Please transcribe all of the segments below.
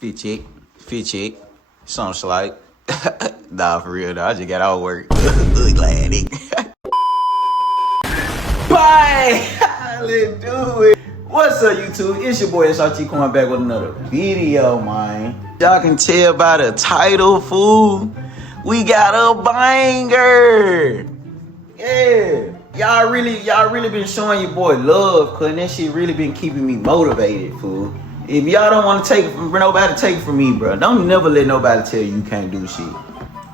Fit check, something like. Nah, for real though, I just got out of work. Good glad, nigga. Bye! Let's do it. What's up, YouTube? It's your boy srtquon back with another video, man. Y'all can tell by the title, fool. We got a banger. Yeah. Y'all really been showing your boy love, cause that shit really been keeping me motivated, fool. If y'all don't want to take it from nobody, take it from me, bro. Don't never let nobody tell you can't do shit.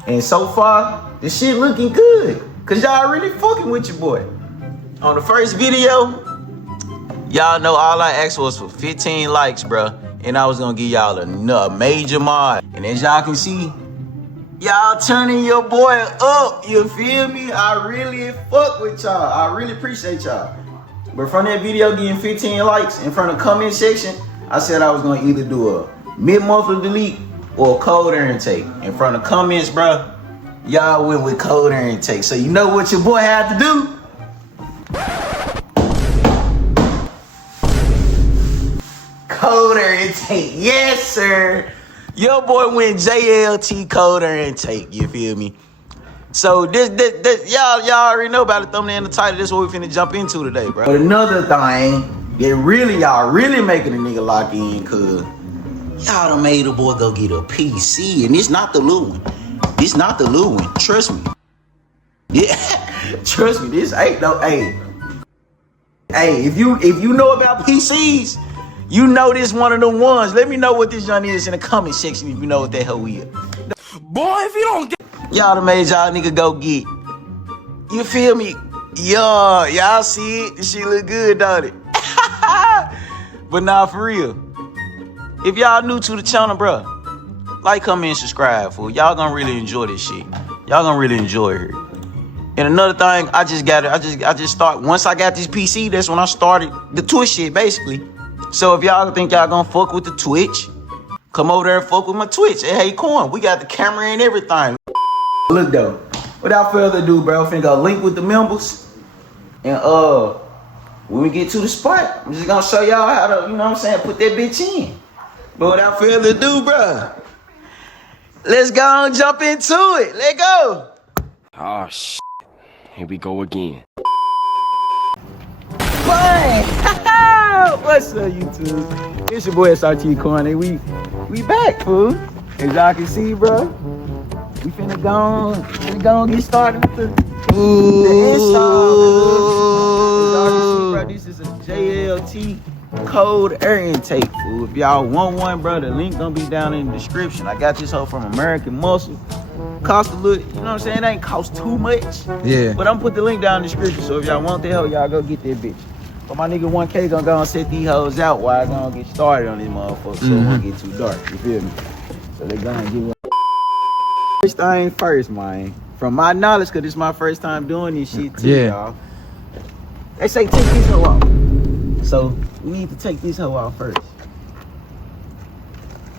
And so far, the shit looking good, cause y'all really fucking with your boy. On the first video, y'all know all I asked was for 15 likes, bro, and I was gonna give y'all a major mod. And as y'all can see, y'all turning your boy up, you feel me? I really fuck with y'all. I really appreciate y'all. But from that video getting 15 likes in front of the comment section, I said I was gonna either do a mid-monthly delete or a cold air intake. In front of comments, bro, y'all went with cold air intake. So you know what your boy had to do? Cold air intake, yes sir. Your boy went JLT cold air intake, you feel me? So this y'all already know about the thumbnail and the title. This is what we finna jump into today, bro. But another thing that y'all really making a nigga lock in, cause y'all done made the boy go get a PC, and it's not the little one. It's not the little one. Trust me. Yeah, trust me. This ain't no. Hey, if you know about PCs, you know this one of them ones. Let me know what this joint is in the comment section if you know what that hell is. Boy, if you don't get Y'all done made y'all nigga go get. You feel me? Yo, y'all see it? This shit look good, don't it? But nah, for real. If y'all new to the channel, bro, like, comment, and subscribe, fool. Y'all gonna really enjoy this shit. Y'all gonna really enjoy it. And another thing, I just start, once I got this PC, that's when I started the Twitch shit, basically. So if y'all think y'all gonna fuck with the Twitch, come over there and fuck with my Twitch at HeyQuon. We got the camera and everything. Look though, without further ado, bro, I'm finna go link with the members. And when we get to the spot, I'm just gonna show y'all how to, you know what I'm saying, put that bitch in. But without further ado, bro, let's go and jump into it. Let's go. Oh shit. Here we go again. Bang! What's up, YouTube? It's your boy srtquon, and we back, fool. As y'all can see, bro, we finna go and get started with the install. As y'all can see, bro, this is a JLT cold air intake, fool. If y'all want one, bro, the link gonna be down in the description. I got this hoe from American Muscle. Cost a little, you know what I'm saying? It ain't cost too much. Yeah. But I'm put the link down in the description. So if y'all want that hoe, y'all go get that bitch. But my nigga 1K gonna go and set these hoes out while I gonna get started on this motherfucker. So it won't get too dark. You feel me? So they gonna give one. First thing first, man. From my knowledge, cause this is my first time doing this shit too, y'all. They say take this hoe off. So we need to take this hoe off first.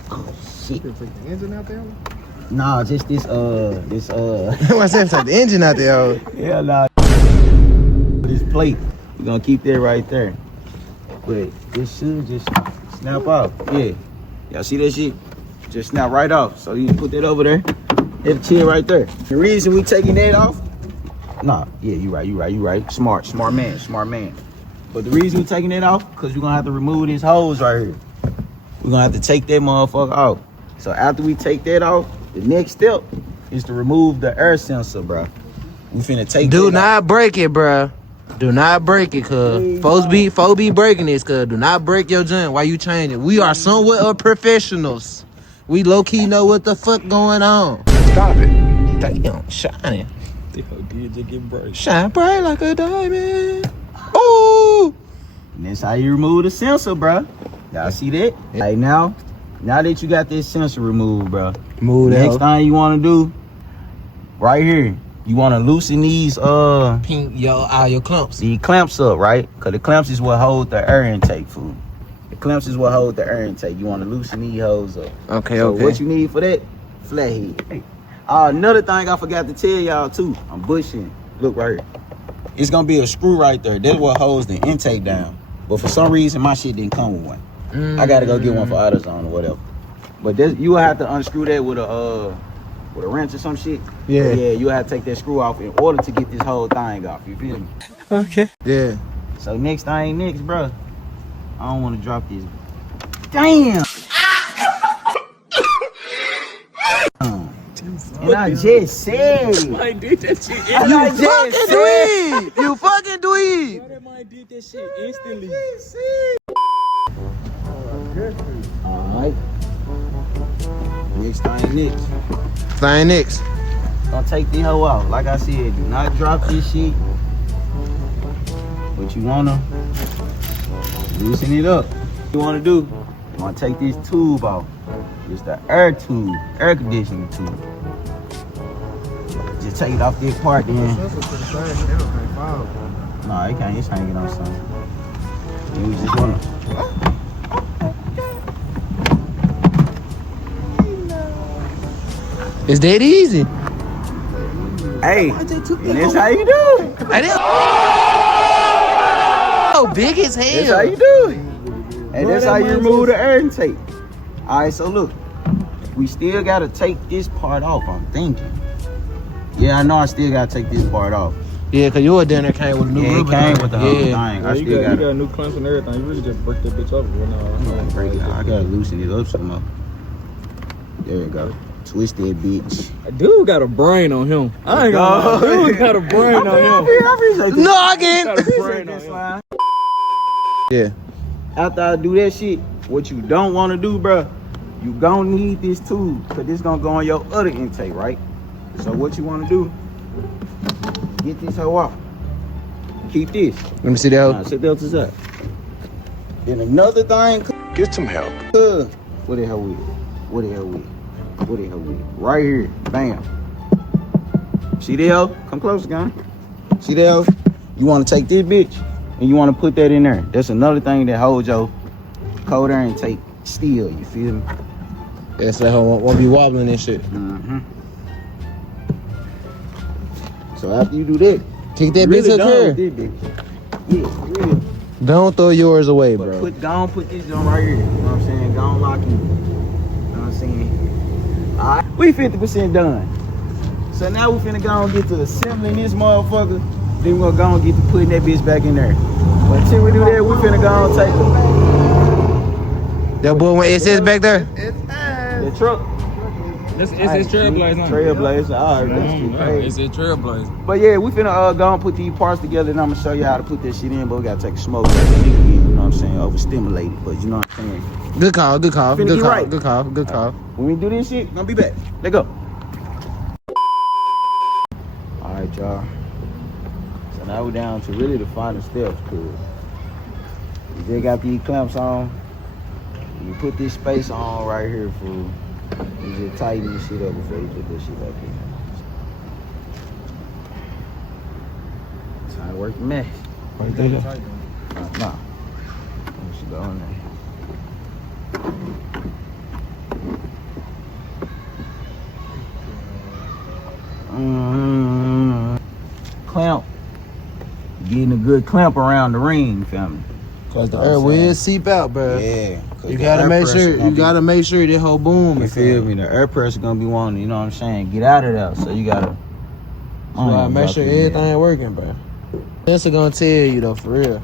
Oh shit. You take the engine out there? Nah, just this What's that? Take the engine out there? Yeah, nah. This plate, we're gonna keep that right there. But this should just snap off. Yeah. Y'all see that shit? Just snap right off. So you put that over there. That chair right there. The reason we taking that off, nah, yeah, you right. Smart man. But the reason we taking it off, cause we're gonna have to remove this hose right here. We're gonna have to take that motherfucker off. So after we take that off, the next step is to remove the air sensor, bro. We finna take Do that not off. break it, bro. Do not break it, cuz. Folks be breaking this, cuz. Do not break your joint while you change it. We are somewhat of professionals. We low-key know what the fuck going on. Stop it. Damn, shining. Just get bright. Shine bright like a diamond. Ooh. And that's how you remove the sensor, bro. Y'all see that? Hey, now that you got this sensor removed, bro, Move that. next thing you want to do, right here, you want to loosen these Pink your clamps. the clamps up, right? Because the clamps is what hold the air intake, food. The clamps is what hold the air intake. You want to loosen these hoes up. Okay, So okay. what you need for that? Flathead. Hey. Another thing I forgot to tell y'all too. I'm bushing. Look right here. It's gonna be a screw right there. That's what holds the intake down. But for some reason, my shit didn't come with one. I gotta go get one for AutoZone or whatever. But you will have to unscrew that with a wrench or some shit. Yeah. Yeah, you have to take that screw off in order to get this whole thing off. You feel me? Okay. Yeah. So next, bro. I don't want to drop this. Damn. And I just said it. I did that shit. And I just said it. You fucking dweeb! That man did that shit instantly. Alright. Next. Thing next. Gonna take the hoe out. Like I said, do not drop this shit. But you wanna loosen it up. What you wanna do? You wanna take this tube off. It's the air conditioning tube. Just take it off this part then. Nah, it can't. It's hanging on something. You just wanna. It's that easy. Hey, and that's how you do it. Oh, big as hell. That's how you do it. And that's how you remove the air intake. Alright, so look. We still gotta take this part off, I'm thinking. Yeah, I know I still gotta take this part off. Yeah, cause your dinner came with a new Yeah, it rubber came thing. with the whole thing. I You still got gotta new clamps and everything. You really just break that bitch up. break it. I gotta loosen it up some more. There we go. Twist that bitch. Dude got a brain on him. I ain't gonna lie. Dude got a brain on him. Noggin! Got a brain on him. Yeah. After I do that shit, what you don't want to do, bro, you gonna need this tube, cause this gonna go on your other intake, right? So what you want to do? Get this hoe off. Keep this. Let me see that. Now, sit there to the side. Then another thing. Get some help. What the hell with? Right here. Bam. See that hoe? Come closer, guy. See that hoe? You want to take this bitch and you want to put that in there. That's another thing that holds your cold air intake still. You feel me? Yeah, so that won't be wobbling and shit. Mm-hmm. So after you do that, Kick that really bitch up done here. with this bitch. Yeah, really. Don't throw yours away, But bro. put this joint right here. You know what I'm saying? Go on lock in. You know what I'm saying? Alright, we 50% done. So now we finna go and get to assembling this motherfucker. Then we're gonna go and get to putting that bitch back in there. But until we do that, we finna go and take That boy went SS back there. the truck. It's Trailblazer. Trailblazer. Alright, that's too crazy. It's a Trailblazer. But yeah, we finna go and put these parts together, and I'm gonna show you how to put that shit in. But we gotta take a smoke. You know what I'm saying? Overstimulated, but you know what I'm saying? Good call. Finna get right. Good call. When we do this shit, gonna be back. Let's go. Alright, y'all. So now we're down to really the final steps, cause you just got these clamps on. You put this space on right here, fool. You just tighten this shit up before you put this shit back in. That's how it works, man. Right there. Nah. We should go in there. Clamp. Getting a good clamp around the ring, family. Cause the air will seep out, bro. Yeah. You gotta make sure. You gotta make sure that whole boom. You feel me? The air pressure gonna be wanting. You know what I'm saying? Get out of there. So you gotta. So make sure everything working, bro. That's gonna tell you though, for real.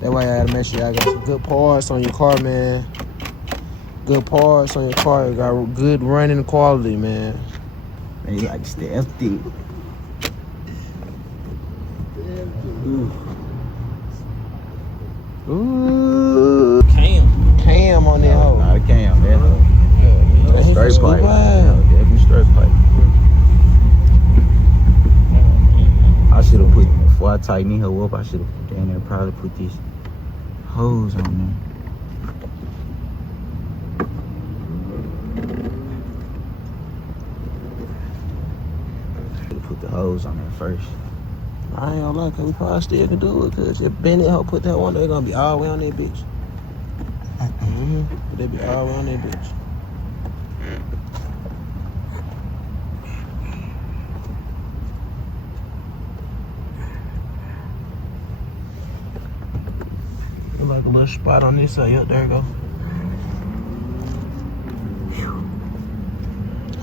That way I gotta make sure I got some good parts on your car, man. Good parts on your car. You got good running quality, man. Man, you gotta stay empty. Ooh. Cam. Cam on that hoe. Nah, the cam, man. That's Straight pipe. pipe. Definitely straight pipe. I should have put, before I tighten these hoe up, I should have down there probably put these hose on there. Should have put the hose on there first. I ain't gonna lie, cause we probably still can do it, cause if Bennett hoe put that one, they're gonna be all the way on that bitch. They be all the way on that bitch. Like a little spot on this side. Yep, there you go.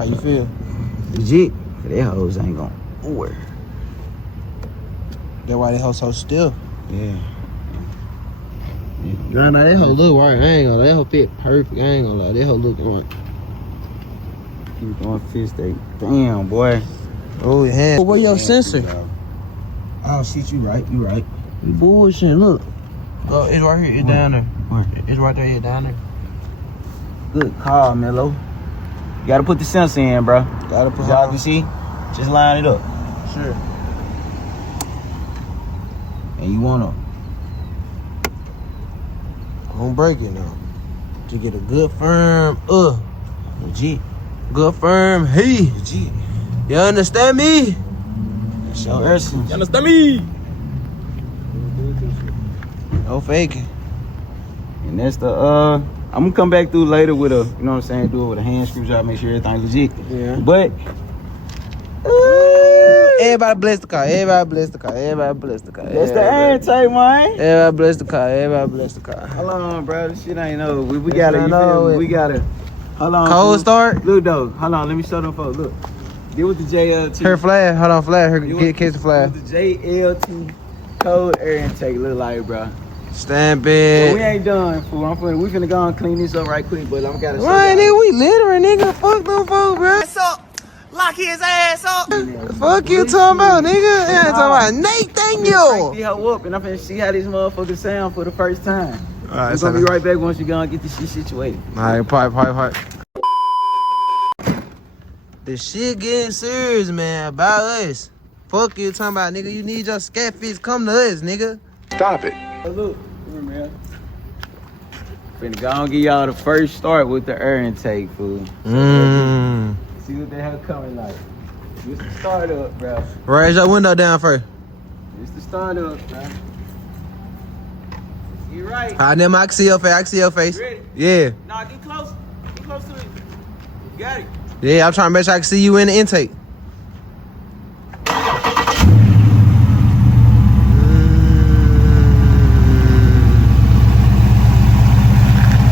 How you feel? Legit. They hoes ain't going nowhere. That's why they hoe so still. Yeah. Nah, that hoe look right. I ain't gonna lie. That hoe fit perfect. I ain't gonna lie. That hoe look right. Keep going fist state. Damn, boy. Oh, your hand. Where your sensor? Oh, shit, you right. You right. You bullshit. Look. Oh, it's right here. It's down there. Where? It's right there. It's down there. Good call, Mello. You gotta put the sensor in, bro. Gotta put Y'all can see? Just line it up. Sure. And you wanna Don't break it now. To get a good firm, legit. good firm, hey. Legit. You understand me? Show essence. You understand me? No faking. And that's the I'm gonna come back through later with a, you know what I'm saying, do it with a hand screwdriver, make sure everything legit. Yeah. But Everybody bless the car. Everybody bless the car. Everybody bless the car. that's the air tape, man. Everybody bless the car. Everybody bless the car. Hold on, bro. This shit ain't over. We This gotta, ain't you feel over. me? We gotta. Hold on. Cold fool. start. Look though. Hold on. Let me show them folks. Look. Get with the JLT. Her flag. Hold on, flag. Her Get get catch the flag. with the JLT cold air intake. Look like, bro. Stamp But we it. ain't done, fool. We finna go and clean this up right quick, but I'm gotta show Right, y'all. nigga, we littering, nigga. Fuck them folks, bro. Lock his ass up. Fuck you talking about, nigga. Yeah, talking about Nathaniel. Crank the hoe up, and I'm finna see how this motherfucker sound for the first time. Alright, We're gonna be right back once you go and get this shit situated. Alright, pipe. The shit getting serious, man, about us. Fuck you talking about, nigga. You need your scat fish, come to us, nigga. Stop it. Oh, look, come here, man. Finna go and give y'all the first start with the air intake, fool. See what the hell coming like. This the start up, bro. Raise your window down first. This the start up, bro. You right. Alright, then I can see your face. I can see your face. You ready? Yeah. Nah, get close. Get close to it. You got it. Yeah, I'm trying to make sure I can see you in the intake.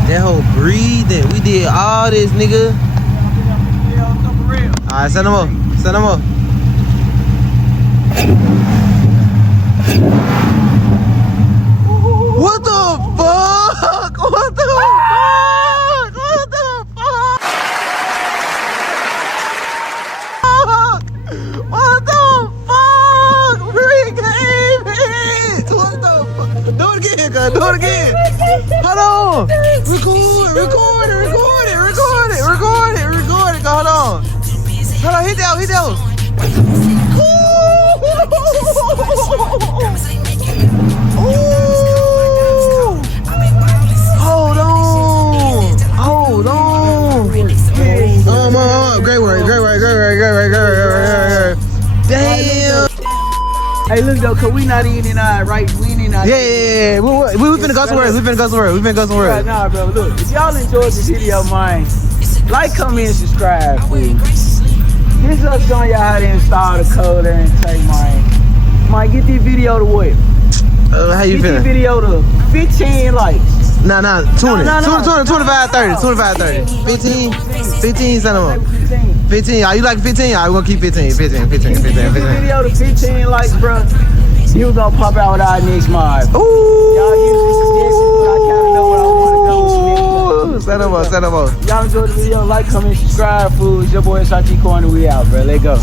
That whole breathing. We did all this, nigga. Alright, send them up. Send them up. What the fuck? What the fuck? What the fuck? What the fuck? Regame it! What the fuck? Do it again, cuz. Do it again. Hold on. Record it. Hold on. Hold on, hit that. Hold on. Great work. Damn. Hey, look though, cause we not in our right. We ain't in our. Yeah. We finna go somewhere. Right, nah, bro. Look, if y'all enjoyed this video, man, like, comment, and subscribe, please. This is us showing y'all how to install the code air intake, man. Man, get this video to what? How you Get this feeling? video to 15 likes. Nah, 20. No. 25, 30. 15, send them up. 15. 15, you like 15? Alright, we're gonna keep 15. Get this video to 15 likes, bro. You gonna pop out with our next mod. Ooh! Y'all use the suggestions. Y'all kinda know where I wanna go. Send them up. Y'all enjoyed the video, like, comment, subscribe, fool. It's your boy HeyQuon, and we out, bro. Let go.